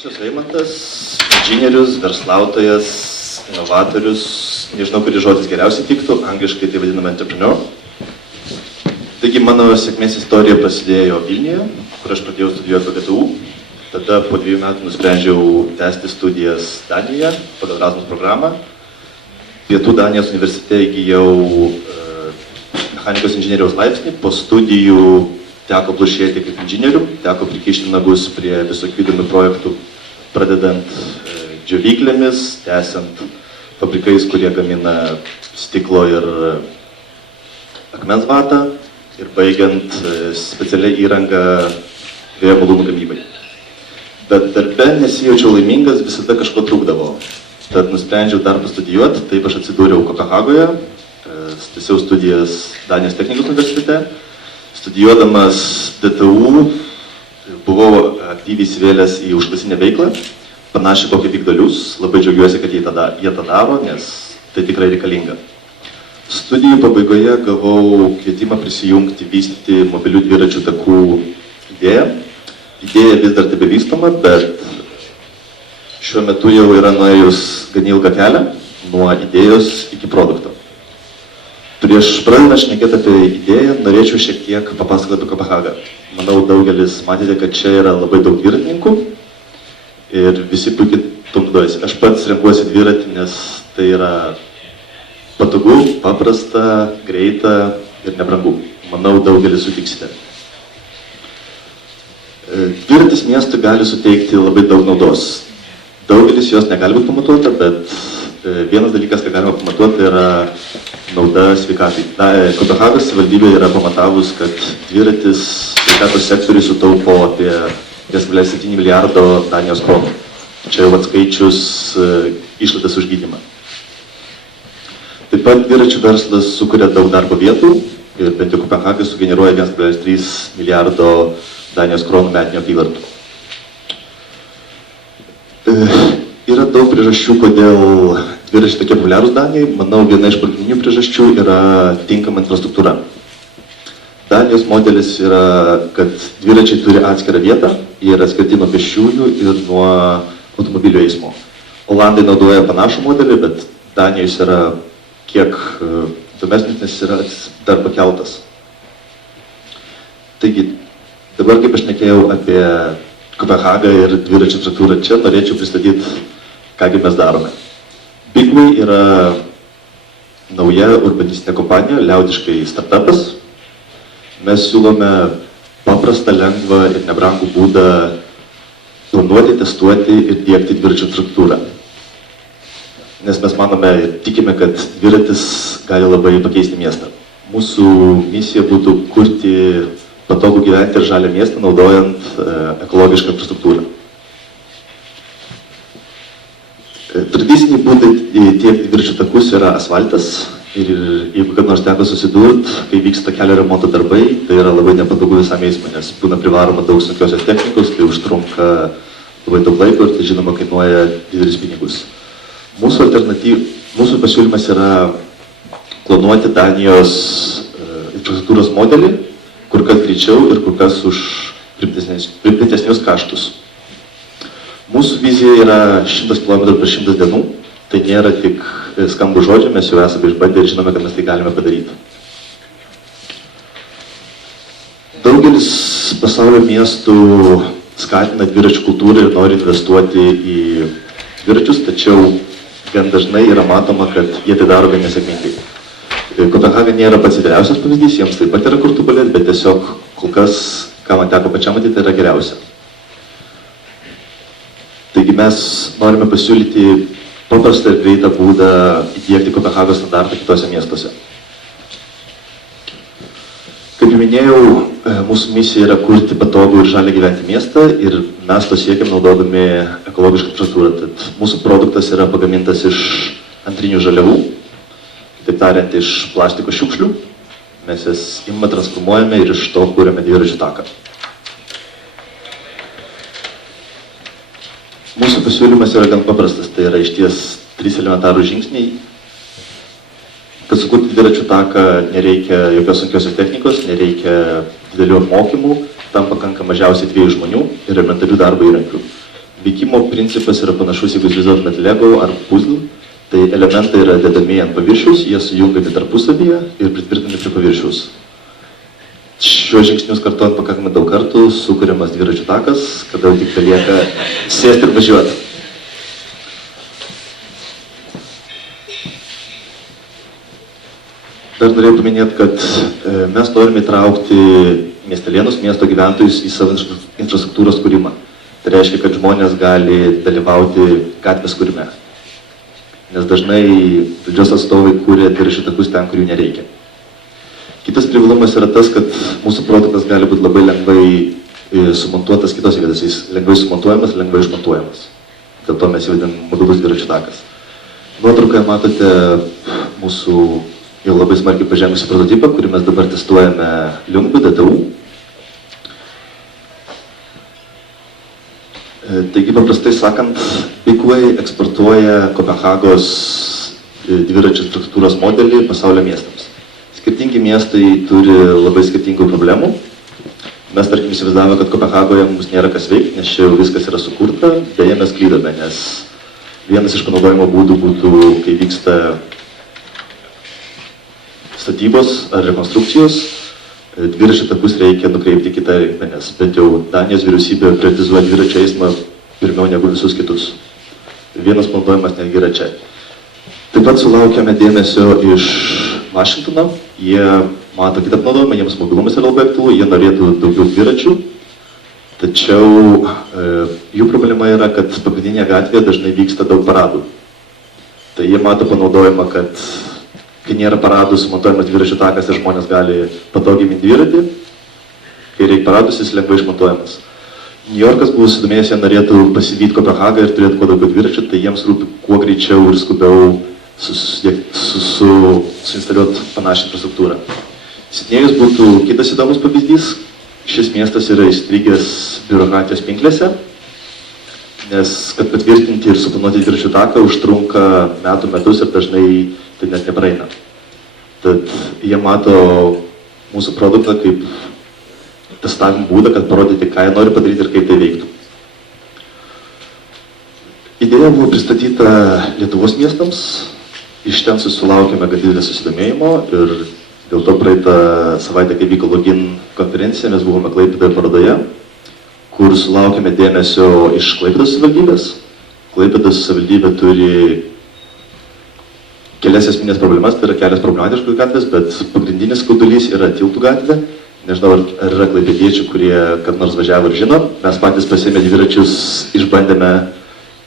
Aš esu Eimantas, inžinierius, verslautojas, inovatorius, nežinau, kurį žodis geriausiai tiktų, angliškai tai vadiname entrepreneur. Taigi mano sėkmės istorija prasidėjo Vilniuje, kur aš pradėjau studijuoti KTU. Tada po 2 metų nusprendžiau tęsti studijas Danijoje pagal Erasmus programą. Pietų Danijos universitete įgijau mechanikos inžinieriaus laipsnį, po studijų teko plušėti kaip inžinierių, teko prikišti nagus prie visokių įdomių projektų, pradedant džiovyklėmis, tęsiant fabrikais, kurie gamina stiklo ir akmens vatą ir baigiant specialią įrangą vėjo malūnų gamybai. Bet darbe nesijaučiau laimingas, visada kažko trūkdavo. Tad nusprendžiau dar pastudijuoti, taip aš atsidūriau Kopenhagoje, tęsiau studijas Danijos technikos universitete. Studijuodamas DTU buvau aktyviai įsivėlęs į užklasinę veiklą, panašiai kokią vykdo Lius. Labai džiaugiuosi, kad jie tą daro, nes tai tikrai reikalinga. Studijų pabaigoje gavau kvietimą prisijungti, vystyti mobilių dviračių takų idėją. Idėja vis dar tebevystoma, bet šiuo metu jau yra nuėjus gan ilgą kelią nuo idėjos iki produkto. Prieš pradedant šnekėti apie idėją, norėčiau šiek tiek papasakoti apie Kopenhagą. Manau, daugelis matėte, kad čia yra labai daug dviratininkų ir visi puikiai tuo naudojasi. Aš pats renkuosi dviratį, nes tai yra patogu, paprasta, greita ir nebrangu. Manau, daugelis sutiksite. Dviratis miestui gali suteikti labai daug naudos. Daugelis jos negali būti pamatuota, bet vienas dalykas, ką galima pamatuoti, yra nauda sveikatai. Kopenhagos savivaldybė yra pamatavus, kad dviratis sveikatos sektoriui sutaupo apie 1,7 milijardo Danijos kronų. Čia jau atskaičius išlaidas už gydymą. Taip pat dviračių verslas sukuria daug darbo vietų ir bent jau Kopenhagai sugeneruoja 1,3 milijardo Danijos kronų metinio apyvartų. Yra daug priežasčių, kodėl dviračiai tokie populiarūs Danijai. Manau, viena iš pagrindinių priežasčių yra tinkama infrastruktūra. Danijos modelis yra, kad dviračiai turi atskirą vietą, jie yra skirti nuo pėsčiųjų ir nuo automobilių eismo. Olandai naudoja panašų modelį, bet Danijos yra kiek įdomesnis, nes yra dar pakeltas. Taigi, dabar kaip aš šnekėjau apie Kopenhagą ir dviračių infrastruktūrą, čia norėčiau pristatyti, kągi mes darome. Bigway yra nauja urbanistinė kompanija, liaudiškai startupas. Mes siūlome paprastą, lengvą ir nebrangų būdą planuoti, testuoti ir diegti dviračių infrastruktūrą. Nes mes manome ir tikime, kad dviratis gali labai pakeisti miestą. Mūsų misija būtų kurti patogų gyventi ir žalią miestą, naudojant ekologišką infrastruktūrą. Tradiciniai būdai tiekti dviračių takus yra asfaltas ir jeigu kad nors teko susidurti, kai vyksta kelio remonto darbai, tai yra labai nepatogu visam eismui, nes būna privaroma daug sunkiosios technikos, tai užtrunka labai daug laiko ir tai žinoma kainuoja didelius pinigus. Mūsų pasiūlymas yra klonuoti Danijos infrastruktūros modelį, kur kas greičiau ir kur kas už priimtesnius kaštus. Mūsų vizija yra 100 km per 100 dienų. Tai nėra tik skambų žodžiai, mes jau esame išbandę ir žinome, kad mes tai galime padaryti. Daugelis pasaulio miestų skatina dviračių kultūrą ir nori investuoti į dviračius, tačiau gan dažnai yra matoma, kad jie tai daro gan nesėkmingai. Kopenhaga nėra pats idealiausias pavyzdys, jiems taip pat yra kur tobulėti, bet tiesiog kol kas, ką man teko pačiam matyti, tai yra geriausia. Taigi mes norime pasiūlyti paprastą ir greitą būdą įdiegti Kopenhagos standartą kitose miestuose. Kaip jau minėjau, mūsų misija yra kurti patogų ir žalią gyventi miestą ir mes to siekiam naudodami ekologišką infrastruktūrą. Tad mūsų produktas yra pagamintas iš antrinių žaliavų. Taip tariant, iš plastiko šiukšlių, mes jas imame, transformuojame ir iš to kūrėme dviračių taką. Mūsų pasiūlymas yra gan paprastas, tai yra išties 3 elementarų žingsniai. Kad sukurti dviračių taką nereikia jokios sunkiosios technikos, nereikia didelių apmokymų, tam pakanka mažiausiai 2 žmonių ir elementarių darbo įrankių. Veikimo principas yra panašus, jeigu įsivaizduotumėt Lego ar puzzle, tai elementai yra dedami ant paviršiaus, jie sujungiami tarpusavyje ir pritvirtinami prie paviršiaus. Šiuos žingsnius kartuojant pakankamai daug kartų, sukuriamas dviračių takas, kada tik belieka sėsti ir važiuoti. Dar norėjau paminėti, kad mes norime įtraukti miestelėnus, miesto gyventojus į savo infrastruktūros kūrimą. Tai reiškia, kad žmonės gali dalyvauti gatvės kūrime. Nes dažnai valdžios atstovai kūrė dviračių takus ten, kur jų nereikia. Kitas privalumas yra tas, kad mūsų produktas gali būti labai lengvai sumontuotas kitose vietose. Jis lengvai sumontuojamas, lengvai išmontuojamas. Dėl to mes jį vadinam mobilus dviračių takas. Nuotraukoje matote mūsų jau labai smarkiai pažengusi prototipą, kurį mes dabar testuojame Liungby, DTU. Taigi, paprastai sakant, Bigway eksportuoja Kopenhagos dviračių infrastruktūros modelį pasaulio miestams. Skirtingi miestai turi labai skirtingų problemų. Mes, tarkim, įsivaizdavome, kad Kopenhagoje mums nėra kas veikti, nes čia jau viskas yra sukurta, beje mes klydome, nes vienas iš panaudojimo būdų būtų, kai vyksta statybos ar rekonstrukcijos, dviračių takus reikia nukreipti kitą linkmę, nes bent jau Danijos vyriausybė prioritizuoja dviračių eismą pirmiau negu visus kitus. Vienas panaudojimas netgi yra čia. Taip pat sulaukėme dėmesio iš Vašingtono. Jie mato kitą panaudojimą, jiems mobilumas yra labai aktualu, jie norėtų daugiau dviračių. Tačiau jų problema yra, kad pagrindinėje gatvėje dažnai vyksta daug paradų. Tai jie mato panaudojimą, kad kai nėra paradų, sumontuojamas dviračių takas ir žmonės gali patogiai minti dviratį, kai reikia paradus, jis lengvai išmontuojamas. New Yorkas buvo sudomėjęs, jie norėtų pasivyti Kopenhagą ir turėtų kuo daugiau dviračių, tai jiems rūpi kuo greičiau ir skubiau suinstaliuoti panašią infrastruktūrą. Sidnėjus būtų kitas įdomus pavyzdys. Šis miestas yra įstrigęs biurokratijos pinklėse, nes kad patvirtinti ir suplanuoti dviračių taką užtrunka metus ir dažnai tai net nepraeina. Tad jie mato mūsų produktą kaip testavimo būdą, kad parodyti, ką jie nori padaryti ir kaip tai veiktų. Idėja buvo pristatyta Lietuvos miestams, iš ten susilaukėme gan didelio susidomėjimo ir dėl to praeitą savaitę, kai vyko Login konferencija, mes buvome Klaipėdoje parodoje, kur sulaukėme dėmesio iš Klaipėdos savivaldybės. Klaipėdos savivaldybė turi kelias esminės problemas, tai yra kelias problematiškos gatvės, bet pagrindinis skaudulys yra Tiltų gatvė. Nežinau, ar yra klaipėdiečių, kurie kad nors važiavo ir žino. Mes patys pasiėmė dviračius, išbandėme,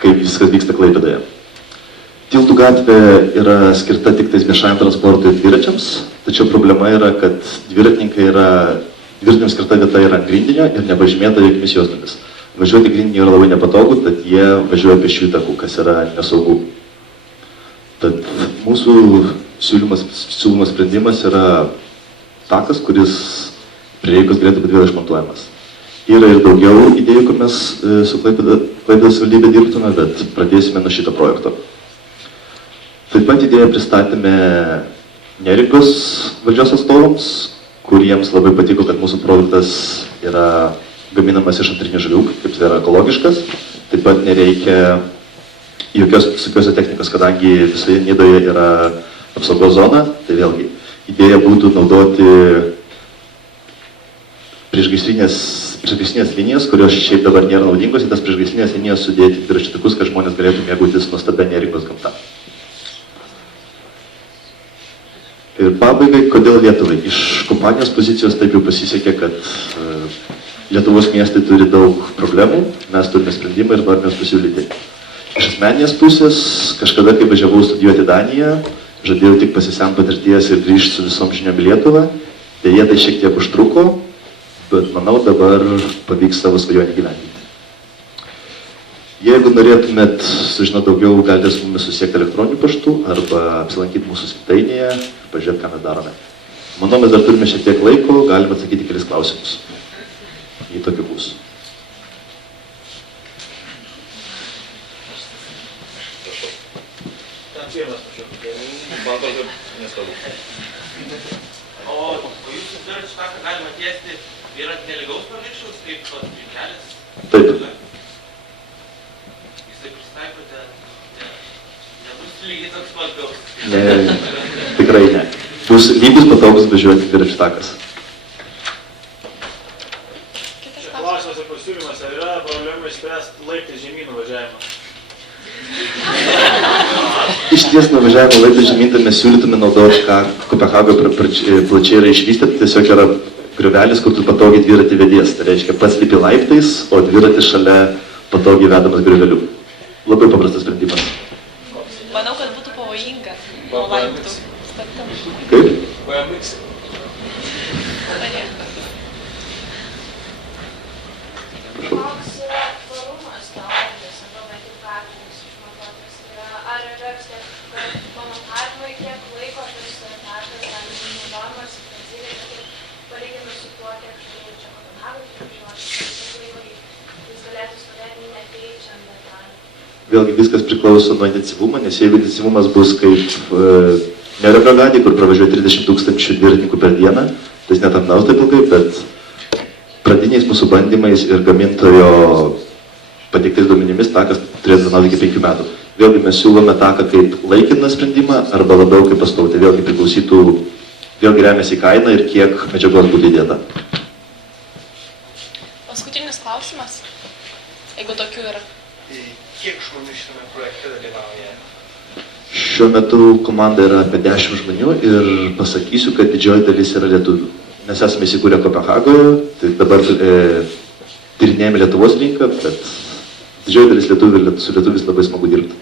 kaip viskas vyksta Klaipėdoje. Tiltų gatvė yra skirta tik tais viešajam transportui ir dviračiams, tačiau problema yra, kad dviratiniams skirta vieta yra ant grindinio ir nepažymėta jokiomis juostomis. Važiuoti grindinį yra labai nepatogu, tad jie važiuoja pėsčiųjų takų, kas yra nesaugu. Tad mūsų siūlymas sprendimas yra takas, kuris prireikus galėtų būti vėl išmontuojamas. Yra ir daugiau idėjų, kur mes su Klaipėdos savivaldybė dirbtume, bet pradėsime nuo šito projekto. Taip pat idėją pristatėme Neringos valdžios atstovams, kuriems labai patiko, kad mūsų produktas yra gaminamas iš antrinių žalių, kaip tai yra ekologiškas. Taip pat nereikia jokios sunkiosios technikos, kadangi visoje Nidoje yra apsaugos zona, tai vėlgi idėja būtų naudoti priešgaisrinės linijas, kurios šiaip dabar nėra naudingos, į tas priešgaisrinės linijas sudėti dviračių takus, kad žmonės galėtų mėgautis nuostabia Neringos gamta. Ir pabaigai, kodėl Lietuvai? Iš kompanijos pozicijos taip jau pasisekė, kad Lietuvos miestai turi daug problemų, mes turime sprendimą ir norime pasiūlyti. Iš asmeninės pusės, kažkada, kai važiavau studijuoti Daniją, žadėjau tik pasisemti patirties ir grįžti su visom žiniom į Lietuvą. Deja, tai šiek tiek užtruko, bet manau, dabar pavyks savo svajonę gyventi. Jeigu norėtumėt sužinoti daugiau, galite su mumis susiekti elektroniniu paštu arba apsilankyti mūsų svetainėje ir pažiūrėti, ką mes darome. Manau, mes dar turime šiek tiek laiko, galime atsakyti kelis klausimus. Jei tokių bus. O jūsų dviračių taką galima tiesti ir ant nelygaus paviršiaus, kaip kelias? Taip. taip prisitaikote, nebus lygiai toks pat gaus. Ne, tikrai ne. Bus lygus patogus važiuoti dviračių takas. Kitas Čia klausimas. klausimas ir pasiūlymas, ar yra problema išspręsti laiptais žemyn nuvažiavimą? Iš ties nuvažiavimo laiptais žemyn, tai mes siūlytume naudoti, ką Kopenhagoje plačiai yra išvystyta, tiesiog yra griovelis, kur tu patogiai dviratį vedies. Tai reiškia, pats lipi laiptais, o dviratis šalia patogiai vedamas grioveliu. Labai paprastas sprendimas. Manau, kad būtų pavojinga nuo laiptų. Stabdom. Kaip? BMX. Koks yra tvarumas teorinis arba bent jau praktinis išmatuotas? Ar yra kad pamatavimai, kiek laiko tas takas gali būti naudojamas intensyviai, kad ir palyginus su tuo, kiek šalių čia Kopenhagoje važiuoti, jis galėtų stovėti nekeičiant detalių. Vėlgi viskas priklauso nuo intensyvumo, nes jeigu intensyvumas bus kaip Nerebragadį, kur pravažiuoja 30 000 dviratininkų per dieną, tai jis netarnaus taip ilgai, bet pradiniais mūsų bandymais ir gamintojo pateiktais duomenimis takas turėtų tarnauti iki 5 metų. Vėlgi mes siūlome taką kaip laikiną sprendimą arba labiau kaip pastovų. Tai vėlgi priklausytų, vėlgi remiasi į kainą ir kiek medžiagos būtų įdėta. Paskutinis klausimas, jeigu tokių yra. Kiek žmonių šitame projekte dalyvauja? Šiuo metu komanda yra apie 10 žmonių ir pasakysiu, kad didžioji dalis yra lietuvių. Mes esame įsikūrę Kopenhagoje, tai dabar tyrinėjame Lietuvos rinką, bet didžioji dalis lietuvių ir su lietuvis labai smagu dirbti.